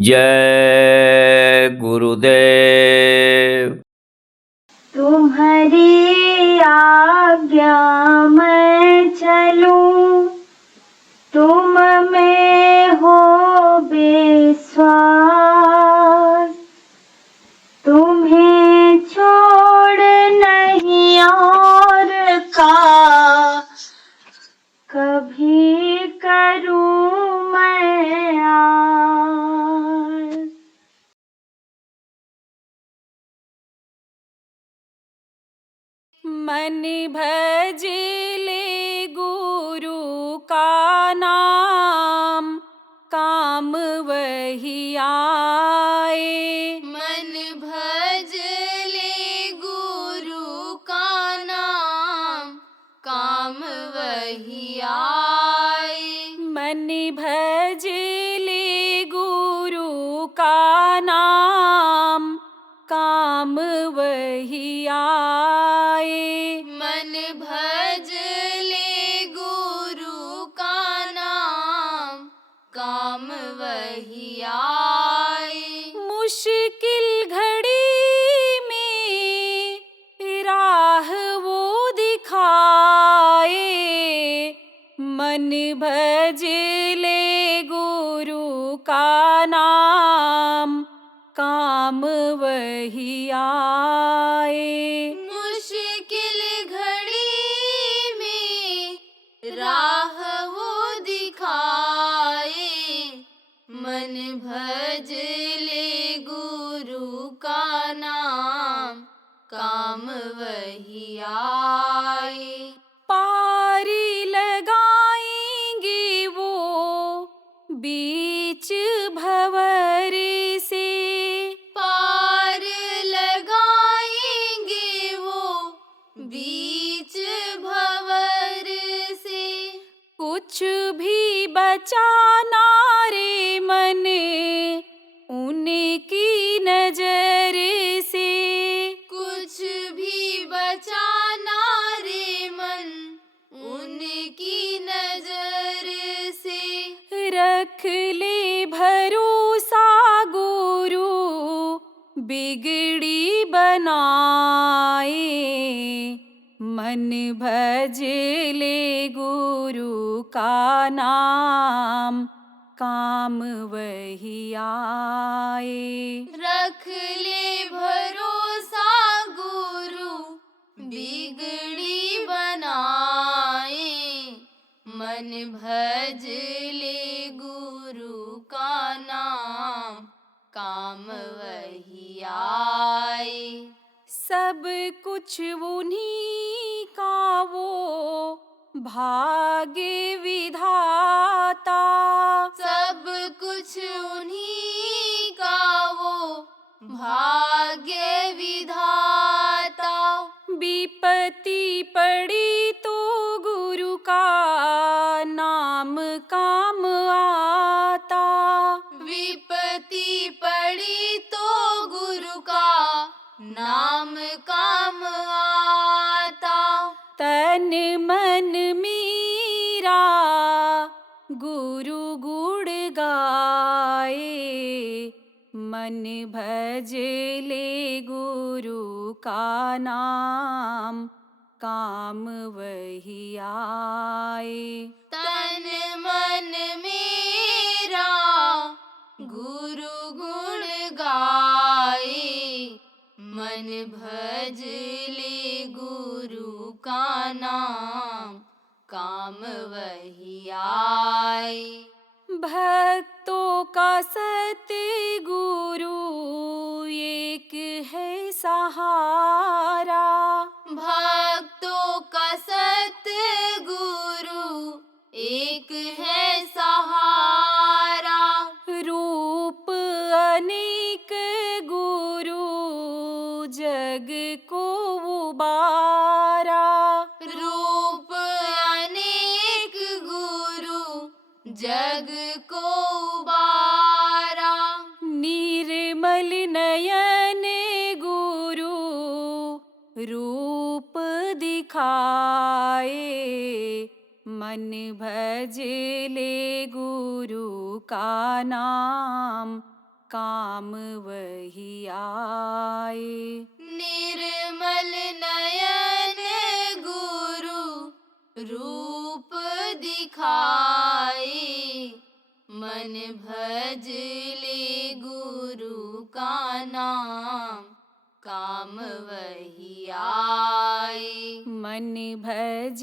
जय गुरुदेव। तुम्हारी आज्ञा मैं चलूं, तुम में हो विश्वास, तुम्हें छोड़ नहीं और का कभी करूं मैं आस। मन भज ले गुरु का नाम, काम वही आए। मन भज ले गुरु का नाम, काम वही आए। मन भज ले गुरु का नाम, काम वही आए। मन भज ले गुरु का नाम, काम वही आए। मुश्किल घड़ी में राह वो दिखाए, मन भज ले गुरु का नाम, काम वही आए। मुश्किल घड़ी में राह वो दिखाए, मन भज ले गुरु का नाम, काम वही आए। पारी लगाएंगे वो बीच भंवर से, पार लगाएंगे वो बीच भंवर से। कुछ भी बचाना रे मन उनकी नजर से। कुछ भी बचाना रे मन उनकी नजर से। रख ले भरोसा गुरु बिगड़ी बनाए, मन भज ले गुरु का नाम, काम वही आए। रख ले भरोसा गुरु बिगड़ी बनाए, मन भज ले गुरु का नाम, काम वही आए। सब कुछ उन्हीं का वो भाग्य विधाता, सब कुछ उन्हीं का वो भाग्य विधाता। विपत्ति पड़ी तो गुरु का नाम काम आता। विपत्ति पड़ी तो गुरु का नाम काम आता। तन मन मीरा गुरु गुण गाए, मन भज ले गुरु का नाम, काम वही आए। तन मन मेरा गुरु गुण गाए, मन भज ले गुरु का नाम, काम वही आए। भक्तों का सतगुरु एक है सहारा, भक्तों का सतगुरु एक है सहारा। रूप अनेक गुरु जग को उबारा, रूप अनेक गुरु जग को उबारा। निर्मल नयन गुरु रूप दिखाए, मन भज ले गुरु का नाम, काम वही आए। निर्मल नयन गुरु रूप दिखाए, मन भज ले गुरु का नाम, काम वही आए। मन भज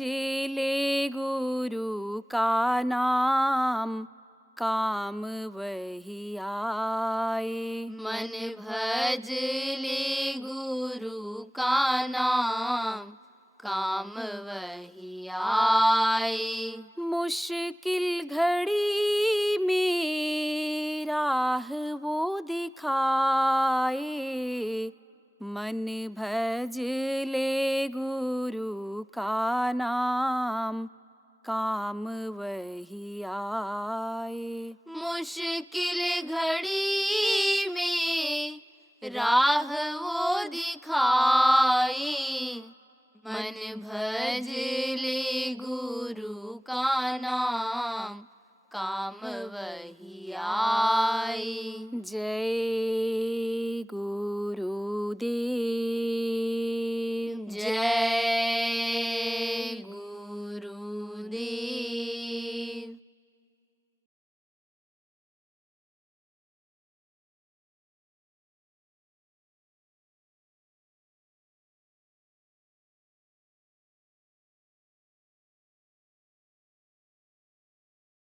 ले गुरु का नाम, काम वही आए। मन भज ले गुरु का नाम, काम वही आए। मुश्किल घड़ी में राह वो दिखाए, मन भज ले गुरु का नाम, काम वही आए। मुश्किल घड़ी में राह वो दिखाए, मन भज ले गुरु का नाम, काम वही आए। जय गुरुदेव। जय गुरुदेव।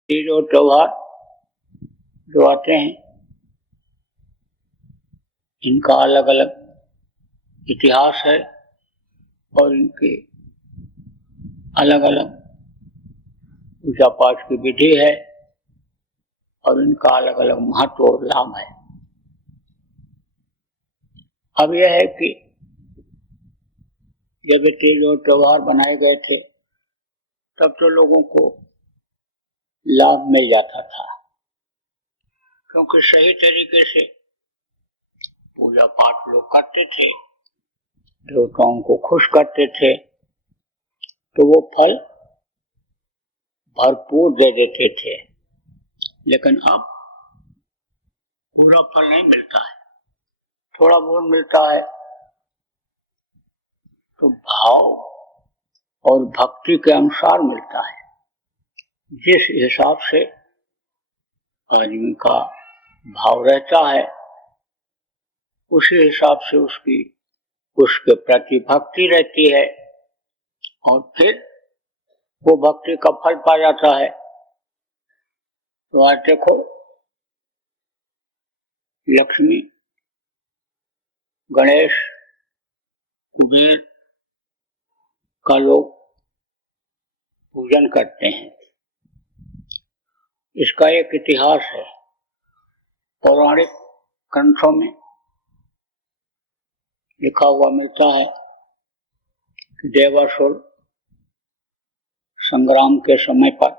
तीज और त्योहार जो आते हैं, इनका अलग अलग इतिहास है और इनके अलग अलग पूजा पाठ की विधि है और इनका अलग अलग महत्व और लाभ है। अब यह है कि जब ये तीज और त्योहार बनाए गए थे तब तो लोगों को लाभ मिल जाता था, क्योंकि सही तरीके से पूजा पाठ लोग करते थे, देवताओं को खुश करते थे, तो वो फल भरपूर दे देते थे। लेकिन अब पूरा फल नहीं मिलता है, थोड़ा बहुत मिलता है। तो भाव और भक्ति के अनुसार मिलता है। जिस हिसाब से आदमी का भाव रहता है उसी हिसाब से उसके प्रति भक्ति रहती है और फिर वो भक्ति का फल पा जाता है। तो आज देखो, लक्ष्मी, गणेश, कुबेर का लोग पूजन करते हैं। इसका एक इतिहास है। पौराणिक ग्रंथों में लिखा हुआ मिलता है कि देवासुर संग्राम के समय पर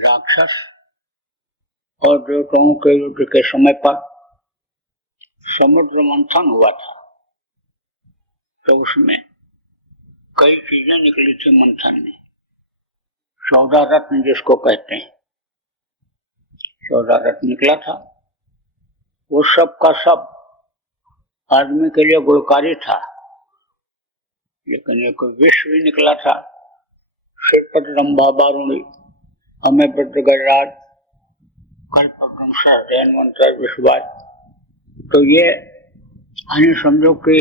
राक्षस और देवताओं के युद्ध के समय पर समुद्र मंथन हुआ था। तो उसमें कई चीजें निकली थी मंथन में। 14 रत्न जिसको कहते हैं, 14 रत्न निकला था। वो सब का सब आदमी के लिए गुणकारी था, लेकिन एक विष भी निकला था। श्रीपद रंभा बारुणी हमें गजराज कल्पवृक्ष सहस्रवंतर विश्वास। तो ये यानी समझो कि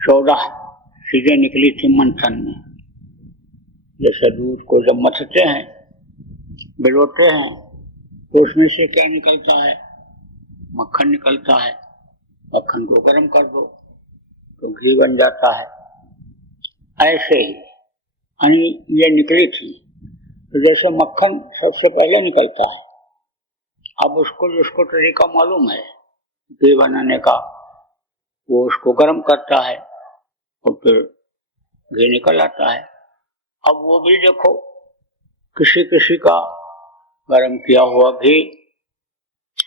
14 चीजें निकली थी मंथन में। जैसे दूध को जब मथते हैं, भिगोते हैं, तो उसमें से क्या निकलता है? मक्खन निकलता है। मक्खन को गर्म कर दो तो घी बन जाता है। ऐसे ही यानी ये निकली थी। तो जैसे मक्खन सबसे पहले निकलता है, अब उसको जिसको तरीका मालूम है घी बनाने का, वो उसको गर्म करता है और फिर घी निकल आता है। अब वो भी देखो, किसी किसी का गर्म किया हुआ घी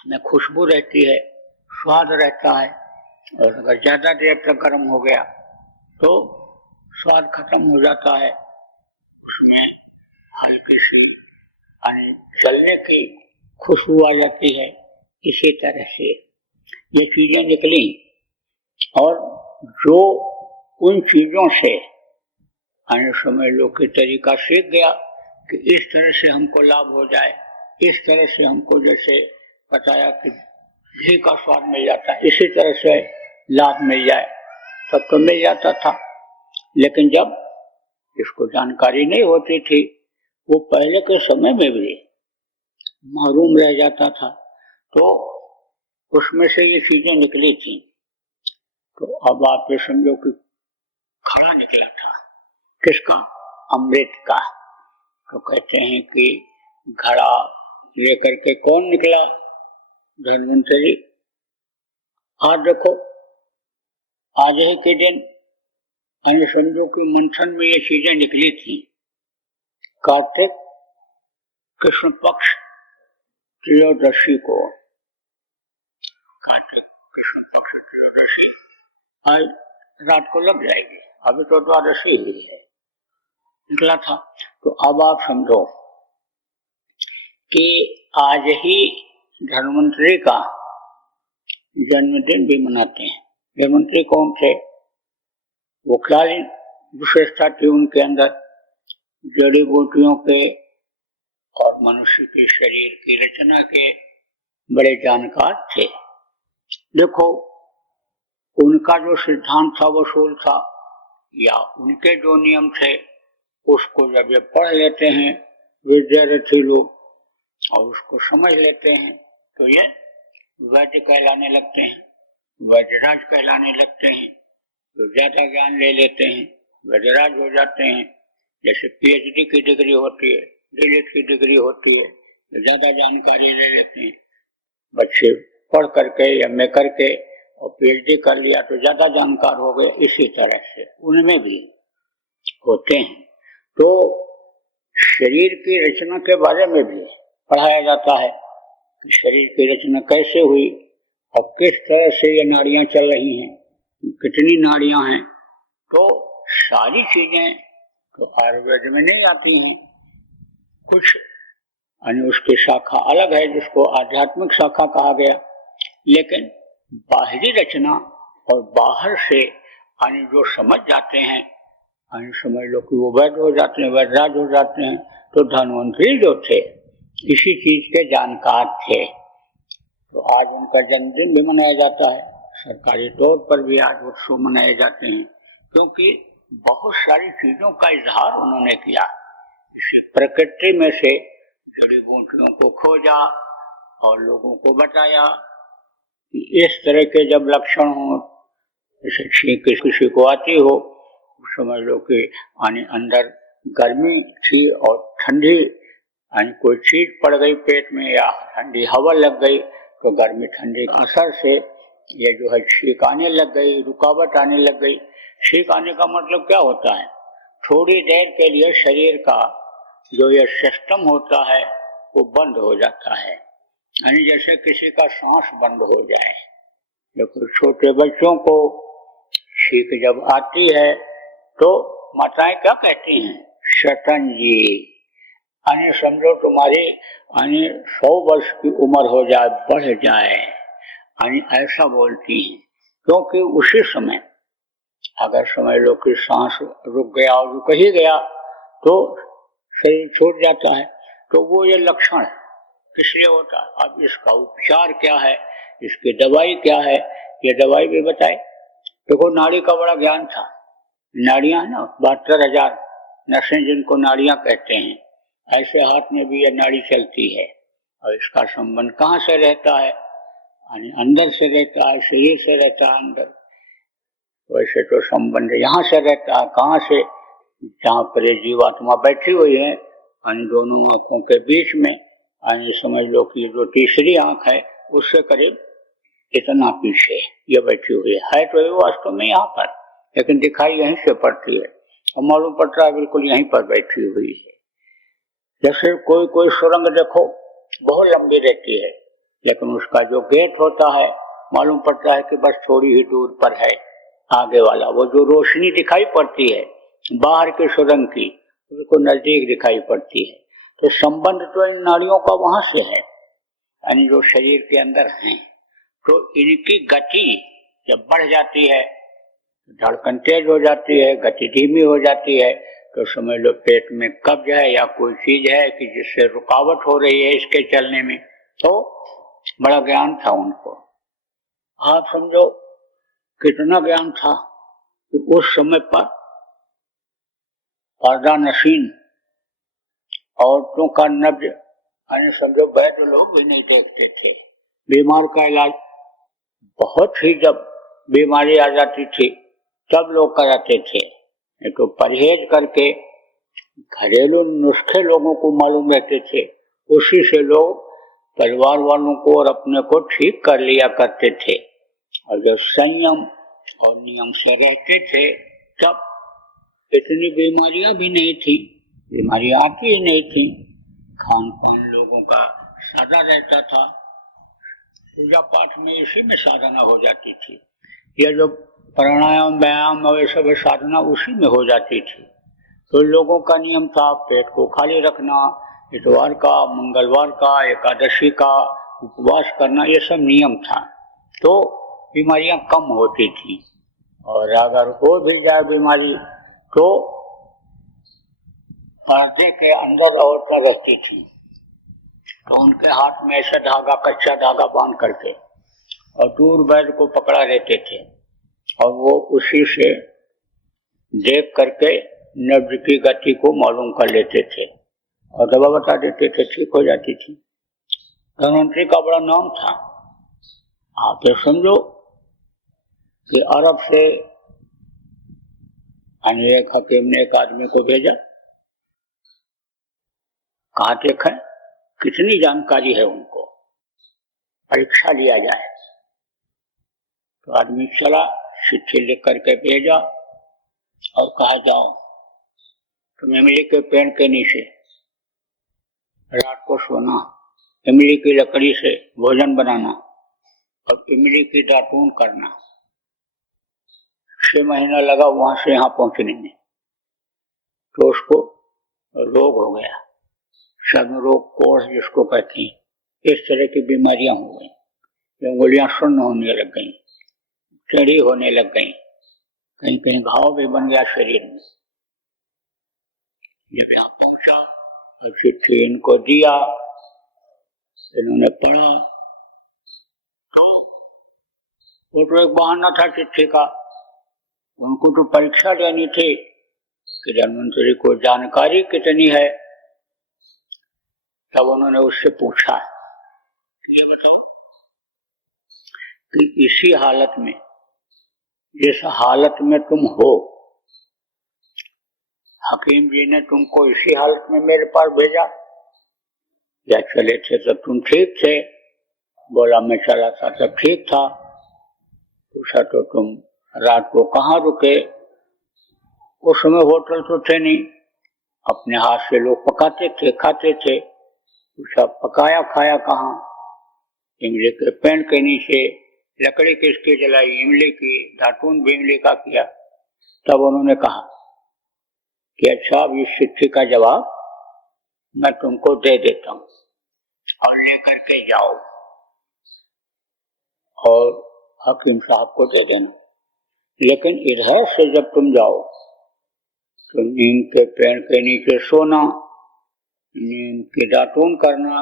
में खुशबू रहती है, स्वाद रहता है, और अगर ज्यादा देर तक गर्म हो गया तो स्वाद खत्म हो जाता है उसमें हल्की सी यानी चलने की खुशबू आ जाती है। इसी तरह से ये चीजें निकली और जो उन चीजों से अन्य समय लोग के तरीका सीख गया कि इस तरह से हमको लाभ हो जाए, इस तरह से हमको जैसे बताया कि घी का स्वाद मिल जाता है, इसी तरह से लाभ मिल जाए, तब तो मिल जाता था। लेकिन जब इसको जानकारी नहीं होती थी, वो पहले के समय में भी महरूम रह जाता था, तो उसमें से ये चीजें निकली थी। तो अब आप ये समझो कि खड़ा निकला था किसका? अमृत का। तो कहते हैं कि घड़ा लेकर के कौन निकला? धन्वंतरी। आज देखो, आज ही के दिन अन्य समझो कि मंथन में ये चीजें निकली थी। कार्तिक कृष्ण पक्ष त्रयोदशी को, कार्तिक कृष्ण पक्ष त्रयोदशी आज रात को लग जाएगी, अभी तो द्वादशी ही है, निकला था। तो अब आप समझो कि आज ही धन्वंतरी का जन्मदिन भी मनाते हैं। धन्वंतरी कौन थे? वो क्या विशेषता थी उनके अंदर? जड़ी बूटियों के और मनुष्य के शरीर की रचना के बड़े जानकार थे। देखो, उनका जो सिद्धांत था वसूल था, या उनके जो नियम थे उसको जब ये पढ़ लेते हैं विद्यार्थी लोग और उसको समझ लेते हैं, तो ये वैद्य कहलाने लगते हैं, वैद्यराज कहलाने लगते हैं। तो ज्यादा ज्ञान ले लेते हैं, वैद्यराज हो जाते हैं। जैसे पीएचडी की डिग्री होती है, डीलिट की डिग्री होती है, तो ज्यादा जानकारी ले लेते हैं। बच्चे पढ़ करके एमए करके और पीएचडी कर लिया तो ज्यादा जानकार हो गए। इसी तरह से उनमें भी होते हैं। तो शरीर की रचना के बारे में भी पढ़ाया जाता है कि शरीर की रचना कैसे हुई और किस तरह से ये नाड़ियां चल रही हैं, कितनी नाड़ियां हैं। तो सारी चीजें तो आयुर्वेद में नहीं आती हैं, कुछ यानी उसकी शाखा अलग है जिसको आध्यात्मिक शाखा कहा गया। लेकिन बाहरी रचना और बाहर से यानी जो समझ जाते हैं, यानी समझ लो कि वो वैद्य हो जाते हैं, वैद्यराज हो जाते हैं। तो धन्वंतरी जो थे इसी चीज के जानकार थे। तो आज उनका जन्मदिन भी मनाया जाता है, सरकारी तौर पर भी आज उत्सव मनाए जाते हैं, क्योंकि बहुत सारी चीजों का इजहार उन्होंने किया। प्रकृति में से जड़ी बूटियों को खोजा और लोगों को बताया कि इस तरह के जब लक्षण हो, जैसे छींक किसी को आती हो, समझ लो कि अंदर गर्मी थी और ठंडी कोई चीज पड़ गई पेट में या ठंडी हवा लग गई, तो गर्मी ठंडी के असर से ये जो है छींक आने लग गई, रुकावट आने लग गई। छींक आने का मतलब क्या होता है? थोड़ी देर के लिए शरीर का जो ये सिस्टम होता है वो बंद हो जाता है, यानी जैसे किसी का सांस बंद हो जाए। देखो, छोटे बच्चों को छींक जब आती है तो माताएं क्या कहती हैं? शतंजी, यानी समझो तुम्हारी 100 वर्ष की उम्र हो जाए, बढ़ जाए, यानी ऐसा बोलती हैं। क्योंकि उसी समय अगर समझ लो कि सांस रुक गया और रुक ही गया तो शरीर छूट जाता है। तो वो ये लक्षण किस लिए होता है? अब इसका उपचार क्या है, इसकी दवाई क्या है, ये दवाई भी बताए। देखो, नाड़ी का बड़ा ज्ञान था। नाड़ियां है ना, 72,000 नसें जिनको नाड़ियां कहते हैं, ऐसे हाथ में भी ये नाड़ी चलती है। और इसका संबंध कहाँ से रहता है? यानी अंदर से रहता है, शरीर से रहता है अंदर। वैसे तो संबंध यहाँ से रहता है, कहाँ से? जहाँ पर ये जीवात्मा बैठी हुई है, यानी दोनों आंखों के बीच में, यानी समझ लो कि जो तीसरी आंख है उससे करीब इतना पीछे ये बैठी हुई है। तो ये वास्तव में यहाँ पर, लेकिन दिखाई यहीं से पड़ती है और मालूम पड़ता है बिल्कुल यहीं पर बैठी हुई है। जैसे कोई सुरंग देखो बहुत लंबी रहती है, लेकिन उसका जो गेट होता है मालूम पड़ता है कि बस थोड़ी ही दूर पर है आगे वाला। वो जो रोशनी दिखाई पड़ती है बाहर के सुरंग की, बिल्कुल नजदीक दिखाई पड़ती है। तो संबंध तो इन नाड़ियों का वहां से है, यानी जो शरीर के अंदर हैं। तो इनकी गति जब बढ़ जाती है, धड़कन तेज हो जाती है, गति धीमी हो जाती है, तो समझ लो पेट में कब्ज है या कोई चीज है कि जिससे रुकावट हो रही है इसके चलने में। तो बड़ा ज्ञान था उनको। आप समझो कितना ज्ञान था कि उस समय पर पर्दा नशीन औरतों का नब्ज, यानी समझो वैद्य लोग भी नहीं देखते थे। बीमार का इलाज बहुत ही जब बीमारी आ जाती थी तब लोग कराते थे। ये तो परहेज करके घरेलू नुस्खे लोगों को मालूम रहते थे, उसी से लोग परिवार वालों को और अपने को ठीक कर लिया करते थे। और जब संयम और नियम से रहते थे तब इतनी बीमारियां भी नहीं थी, बीमारियां आती ही नहीं थी। खान पान लोगों का सादा रहता था, पूजा पाठ में इसी में साधना हो जाती थी। यह जो प्राणायाम व्यायाम और सब साधना उसी में हो जाती थी। तो लोगों का नियम था पेट को खाली रखना, इतवार का, मंगलवार का, एकादशी का उपवास करना, ये सब नियम था। तो बीमारियां कम होती थी। और अगर हो भी जाए बीमारी तो पर्दे के अंदर औरतें रहती थी, तो उनके हाथ में ऐसा धागा, कच्चा धागा बांध करके और दूर वैद्य को पकड़ा रहते थे, और वो उसी से देख करके नब्ज की गति को मालूम कर लेते थे और दवा बता देते थे, ठीक हो जाती थी। धन्वंतरी का बड़ा नाम था। आप तो समझो कि अरब से एक हकीम ने एक आदमी को भेजा, कहा देखें कितनी जानकारी है उनको, परीक्षा लिया जाए। तो आदमी चला, चिट्ठी लिख करके भेजा और कहा जाओ तुम इमली के पेड़ के नीचे रात को सोना, इमली की लकड़ी से भोजन बनाना और इमली की दातून करना। 6 महीना लगा वहां से यहाँ पहुंचने में। तो उसको रोग हो गया, चर्म रोग, कोढ़ जिसको कहते हैं, इस तरह की बीमारियां हो गई। अंगुलियां सुन्न होने लग गई, टेढ़ी होने लग गई, कहीं कहीं घाव भी बन गया शरीर में। जब यहाँ पहुंचा तो चिट्ठी इनको दिया, इन्होंने पढ़ा। तो वो तो एक बहाना था चिट्ठी का, उनको तो परीक्षा देनी थी कि धन्वंतरी को जानकारी कितनी है। तब उन्होंने उससे पूछा, ये बताओ कि इसी हालत में, जिस हालत में तुम हो, हकीम जी ने तुमको इसी हालत में मेरे पास भेजा या चले थे तब तुम ठीक थे? बोला मैं चला था तब ठीक था। पूछा तो तुम रात को कहाँ रुके? उस समय होटल तो थे नहीं, अपने हाथ से लोग पकाते थे, खाते थे। पूछा पकाया खाया कहाँ? इमली के पेड़ के नीचे। लकड़ी किसकी जलाई? इमली की। धातुन भी इमली का किया। तब उन्होंने कहा कि अच्छा अब इस चिट्ठी का जवाब मैं तुमको दे देता हूँ और लेकर के जाओ और हकीम साहब को दे देना। लेकिन इधर से जब तुम जाओ तो नीम के पेड़ के नीचे सोना, नीम की दातून करना,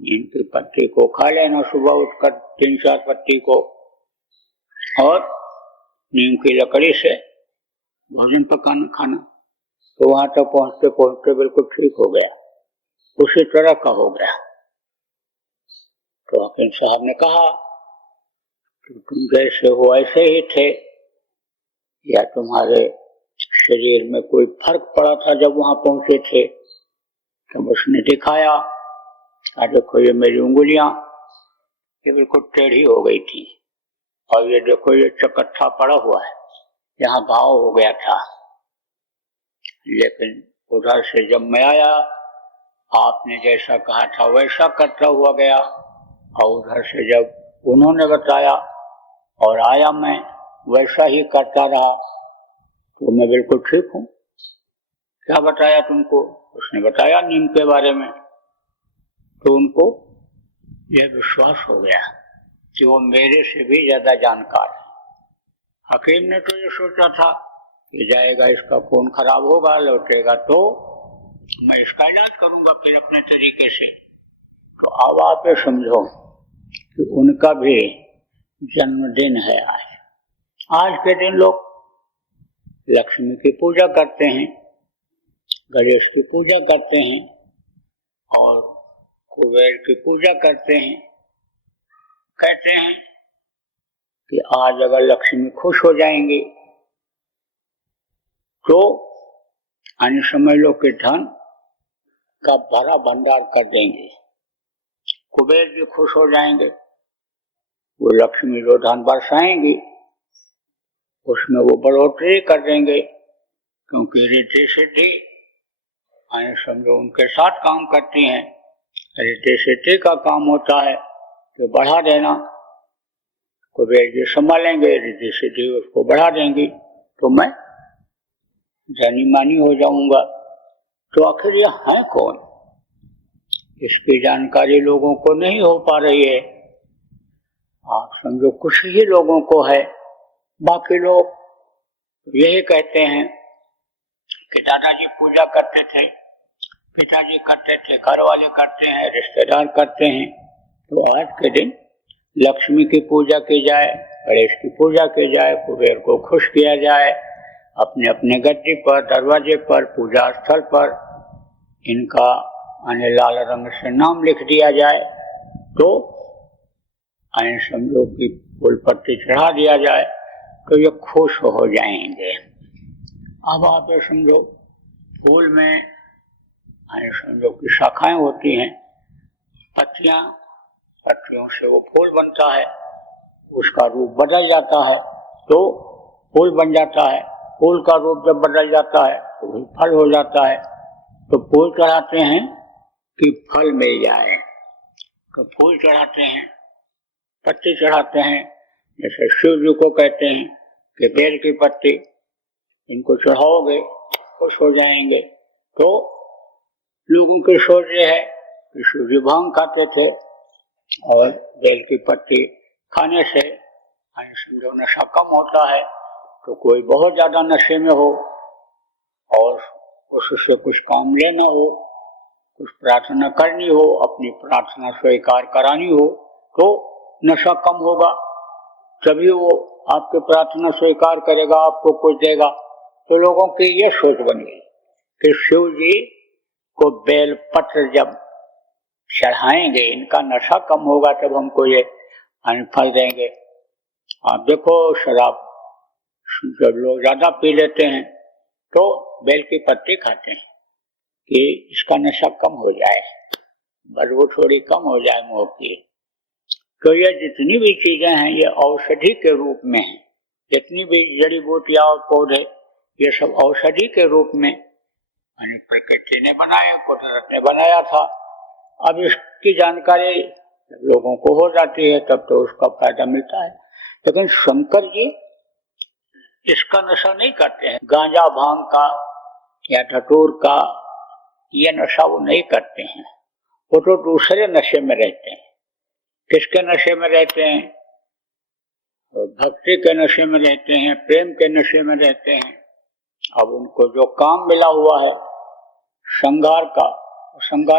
नीम की पत्ती को खा लेना सुबह उठकर 3-4 पत्ती को, और नीम की लकड़ी से भोजन पकाना खाना। तो वहां तक पहुंचते पहुंचते बिल्कुल ठीक हो गया, उसी तरह का हो गया। तो हकीम साहब ने कहा कि तुम जैसे हो ऐसे ही थे, या तुम्हारे शरीर में कोई फर्क पड़ा था जब वहां पहुंचे थे? तब उसने दिखाया, देखो ये मेरी उंगलियां ये बिल्कुल टेढ़ी हो गई थी, और ये देखो ये चकत्था पड़ा हुआ है, यहाँ घाव हो गया था। लेकिन उधर से जब मैं आया, आपने जैसा कहा था वैसा करता हुआ गया, और उधर से जब उन्होंने बताया और आया मैं वैसा ही करता रहा, तो मैं बिल्कुल ठीक हूँ। क्या बताया तुमको? उसने बताया नीम के बारे में। तो उनको यह विश्वास हो गया कि वो मेरे से भी ज्यादा जानकार है। हकीम ने तो ये सोचा था कि जाएगा, इसका खून खराब होगा, लौटेगा तो मैं इसका इलाज करूंगा फिर अपने तरीके से। तो अब आप ये समझो कि उनका भी जन्मदिन है आज। आज के दिन लोग लक्ष्मी की पूजा करते हैं, गणेश की पूजा करते हैं और कुबेर की पूजा करते हैं। कहते हैं कि आज अगर लक्ष्मी खुश हो जाएंगे तो अन्य समय लोग के धन का भरा भंडार कर देंगे। कुबेर भी खुश हो जाएंगे, वो लक्ष्मी जो धन बरसाएंगी उसमें वो बढ़ोतरी कर देंगे, क्योंकि रिद्धि सिद्धि अन्य समझो उनके साथ काम करती हैं। रिद्धि सिद्धि का काम होता है तो बढ़ा देना। कुबेर जी संभालेंगे, रिद्धि सिद्धि उसको बढ़ा देंगी, तो मैं धनी मानी हो जाऊंगा। तो आखिर यह है कौन? इसकी जानकारी लोगों को नहीं हो पा रही है। आप समझो कुछ ही लोगों को है, बाकी लोग यही कहते हैं कि दादाजी पूजा करते थे, पिताजी करते थे, घर वाले करते हैं, रिश्तेदार करते हैं। तो आज के दिन लक्ष्मी की पूजा की जाए, गणेश की पूजा की जाए, कुबेर को खुश किया जाए, अपने अपने गद्दी पर, दरवाजे पर, पूजा स्थल पर इनका अन्य लाल रंग से नाम लिख दिया जाए, तो अन्य समझो की फूल पत्ती चढ़ा दिया जाए तो ये खुश हो जाएंगे। अब आप ये समझो फूल में अन्य समझो की शाखाएं होती हैं, पत्तियां, पत्तियों से वो फूल बनता है, उसका रूप बदल जाता है तो फूल बन जाता है। फूल का रूप जब बदल जाता है तो फल हो जाता है। तो फूल चढ़ाते हैं कि फल मिल जाए, तो फूल चढ़ाते हैं, पत्ती चढ़ाते हैं। जैसे शिव जी को कहते हैं कि बेल की पत्ती इनको चढ़ाओगे खुश हो जाएंगे। तो लोगों की सोच ये है कि शिव जी भांग खाते थे और बेल की पत्ती खाने से समझो नशा कम होता है। तो कोई बहुत ज्यादा नशे में हो और उससे कुछ काम लेना हो, कुछ प्रार्थना करनी हो, अपनी प्रार्थना स्वीकार करानी हो, तो नशा कम होगा, तभी वो आपकी प्रार्थना स्वीकार करेगा, आपको कुछ देगा। तो लोगों की ये सोच बन गई कि शिव जी को बेल पत्र जब चढ़ाएंगे, इनका नशा कम होगा, तब हमको ये फल देंगे। आप देखो शराब जब लोग ज्यादा पी लेते हैं तो बेल की पत्ती खाते हैं कि इसका नशा कम हो जाए, बदबू थोड़ी कम हो जाए मुंह की। तो ये जितनी भी चीजें हैं ये औषधि के रूप में हैं। जितनी भी जड़ी बूटियां और पौधे ये सब औषधि के रूप में प्रकृति ने बनाए, कुदरत ने बनाया था। अब इसकी जानकारी लोगों को हो जाती है तब तो उसका फायदा मिलता है। लेकिन शंकर जी इसका नशा नहीं करते हैं, गांजा भांग का या धतूर का ये नशा वो नहीं करते हैं। वो तो दूसरे नशे में रहते हैं। किसके नशे में रहते हैं? भक्ति के नशे में रहते हैं, प्रेम के नशे में रहते हैं। अब उनको जो काम मिला हुआ है श्रृंगार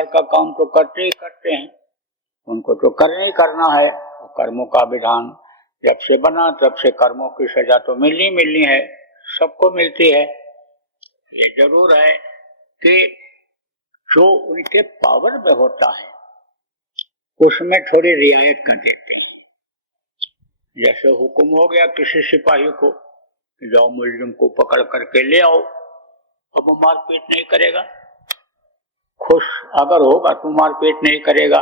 का काम तो करते ही करते हैं, उनको तो करना ही करना है। कर्मों का विधान जब से बना तब से कर्मों की सजा तो मिलनी है, सबको मिलती है। ये जरूर है कि जो उनके पावर में होता है उसमें थोड़ी रियायत कर देते हैं। जैसे हुक्म हो गया किसी सिपाही को जाओ मुलजिम को पकड़ करके ले आओ, तो वो मारपीट नहीं करेगा। खुश अगर होगा तो मारपीट नहीं करेगा,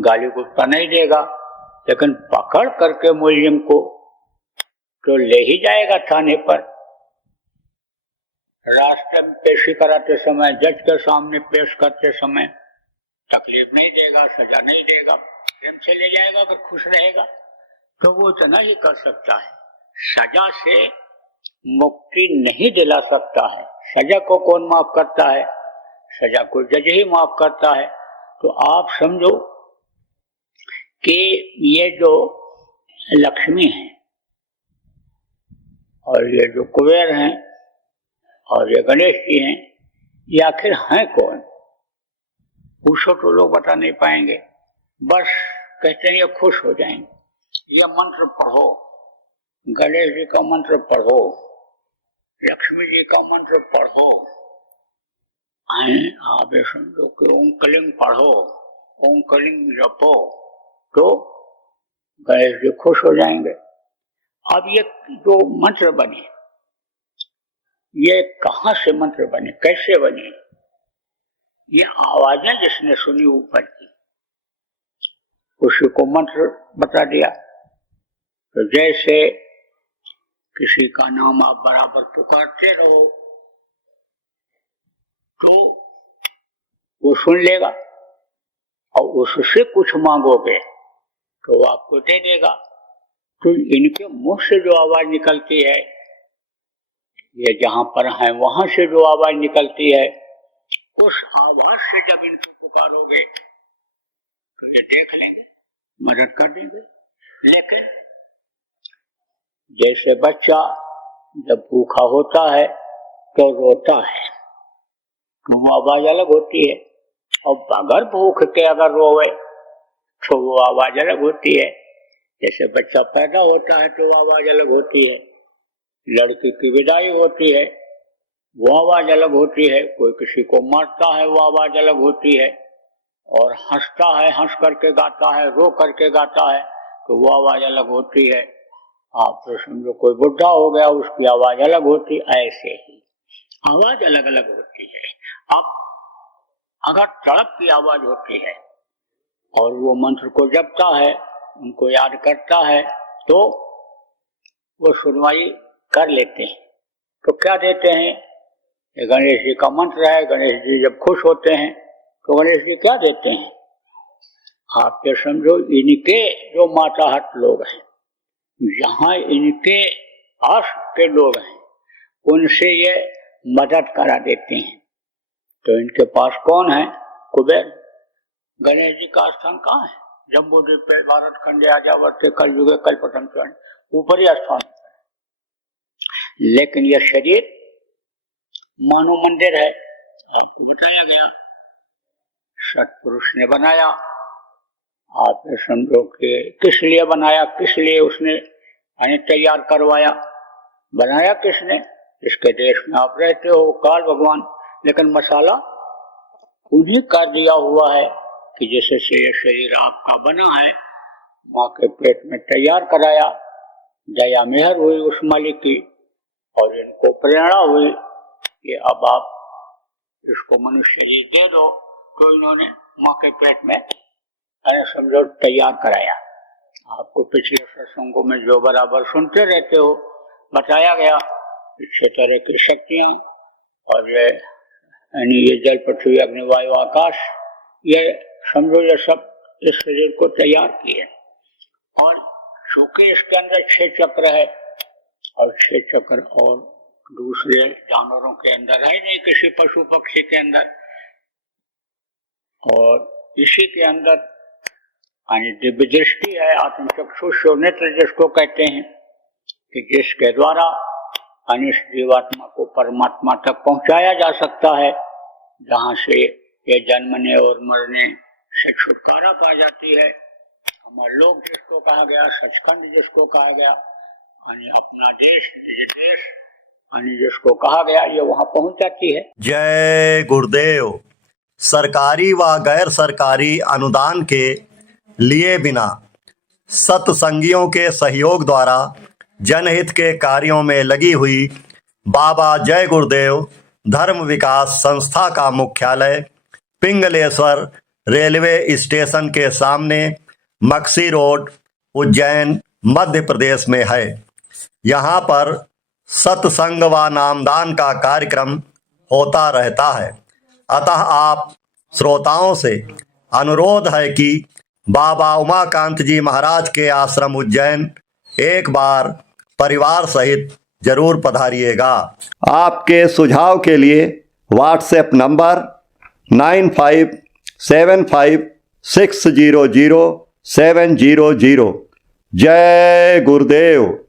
गाली गुस्सा नहीं देगा। लेकिन पकड़ करके मुलजिम को तो ले ही जाएगा थाने पर। रास्ते में पेशी कराते समय, जज के सामने पेश करते समय तकलीफ नहीं देगा, सजा नहीं देगा, प्रेम से ले जाएगा। अगर खुश रहेगा तो वो इतना ही कर सकता है। सजा से मुक्ति नहीं दिला सकता है। सजा को कौन माफ करता है? सजा को जज ही माफ करता है। तो आप समझो कि ये जो लक्ष्मी है और ये जो कुबेर हैं और ये गणेश जी हैं, ये आखिर हैं कौन? पूछो तो लोग बता नहीं पाएंगे। बस कहते हैं ये खुश हो जाएंगे। ये मंत्र पढ़ो, गणेश जी का मंत्र पढ़ो, लक्ष्मी जी का मंत्र पढ़ो, आप ये समझो कि ओम कलिंग पढ़ो, ओम कलिंग जपो, तो गणेश जी खुश हो जाएंगे। अब ये जो मंत्र बने, ये कहाँ से मंत्र बने, कैसे बने? ये आवाजें जिसने सुनी ऊपर की, उसी को मंत्र बता दिया। तो जैसे किसी का नाम आप बराबर पुकारते रहो तो वो सुन लेगा, और उससे कुछ मांगोगे तो वो आपको दे देगा। तो इनके मुंह से जो आवाज निकलती है, ये जहां पर है वहां से जो आवाज निकलती है, उस आवाज से जब इनको पुकारोगे तो ये देख लेंगे, मदद कर देंगे। लेकिन जैसे बच्चा जब भूखा होता है तो रोता है, तो वो आवाज अलग होती है, और बगैर भूख के अगर रोवे तो वो आवाज अलग होती है। जैसे बच्चा पैदा होता है तो वो आवाज अलग होती है, लड़की की विदाई होती है वो आवाज अलग होती है, कोई किसी को मारता है वो आवाज अलग होती है, और हंसता है, हंस करके गाता है, रो करके गाता है, तो वो आवाज अलग होती है। आप तो समझो कोई बुढ़ा हो गया, उसकी आवाज अलग होती, ऐसे ही आवाज अलग अलग होती है। अब अगर तड़प की आवाज होती है और वो मंत्र को जपता है, उनको याद करता है, तो वो सुनवाई कर लेते हैं। तो क्या देते हैं? ये गणेश जी का मंत्र है। गणेश जी जब खुश होते हैं तो गणेश जी क्या देते हैं? आप ये समझो इनके जो माताहत लोग हैं, जहाँ इनके आस के लोग हैं, उनसे ये मदद करा देते हैं। तो इनके पास कौन है? कुबेर। गणेश जी का स्थान कहाँ है? जम्बू द्वीप पे, भारत खंडे आर्यावर्त कल युगे कल्पतम चरण, ऊपरी स्थान। लेकिन यह शरीर मानव मंदिर है, आपको बताया गया, सतपुरुष ने बनाया। आप समझो कि किस लिए बनाया, किस लिए उसने तैयार करवाया, बनाया किसने? इसके देश में आप रहते हो, काल भगवान, लेकिन मसाला उन्हीं का दिया हुआ है कि जैसे से ये शरीर आपका बना है, माँ के पेट में तैयार कराया, दया मेहर हुई उस मालिक की, और इनको प्रेरणा हुई कि अब आप इसको मनुष्य शरीर दे दो, तो इन्होंने माँ के पेट में समझो तैयार कराया। आपको पिछले सत्संगों में जो बराबर सुनते रहते हो, बताया गया 6 तरह की शक्तियां, और ये जल, पृथ्वी, अग्नि, वायु, आकाश, ये समझो ये सब इस शरीर को तैयार किए। और चूंकि इसके अंदर 6 चक्र है, और 6 चक्र और दूसरे जानवरों के अंदर है नहीं, किसी पशु पक्षी के अंदर, और इसी के अंदर दिव्य दृष्टि है, आत्मचक्षु नेत्र जिसको कहते हैं, कि जिसके द्वारा अनिष्ट जीवात्मा को परमात्मा तक पहुंचाया जा सकता है, जहां से ये जन्मने और मरने से छुटकारा पा जाती है। हमारे लोग जिसको कहा गया, सचखंड जिसको कहा गया, अपना देश जिसको कहा गया, ये वहां पहुंच जाती है। जय गुरुदेव। सरकारी व गैर सरकारी अनुदान के लिए बिना सत्संगियों के सहयोग द्वारा जनहित के कार्यों में लगी हुई बाबा जय गुरुदेव धर्म विकास संस्था का मुख्यालय पिंगलेश्वर रेलवे स्टेशन के सामने, मक्सी रोड, उज्जैन, मध्य प्रदेश में है। यहाँ पर सत्संग व नामदान का कार्यक्रम होता रहता है। अतः आप श्रोताओं से अनुरोध है कि बाबा उमाकांत जी महाराज के आश्रम उज्जैन एक बार परिवार सहित जरूर पधारिएगा। आपके सुझाव के लिए व्हाट्सएप नंबर 9575600700। जय गुरुदेव।